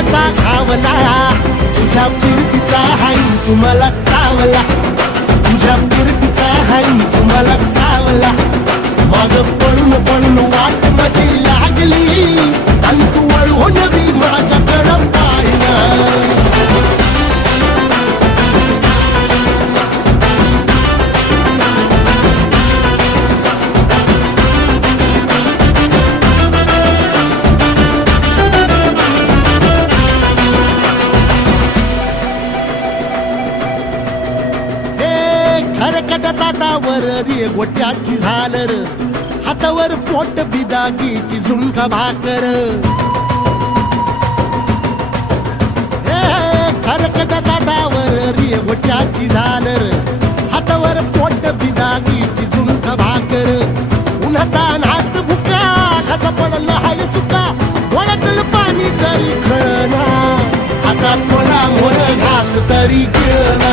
कसा घावला तुझ्या फिरतीचा हाईच मला चावला तुझ्या फिरतीचा हाईच मला चावला माग पळून पळून वाट माझी लागली आणि तू वळून बी माझ्याकडं पाहिना ताटावर रे गोट्याची झालर हातावर पोट बिदागीची झुणका भाकर खरकट ताटावर रे गोट्याची झालर हातावर पोट बिदागीची झुणका भाकर उन्हातान हात भुका कसा पडलं हाय सुका वळतल पाणी तरी खळना आता थोडा मोर घास तरी गिळना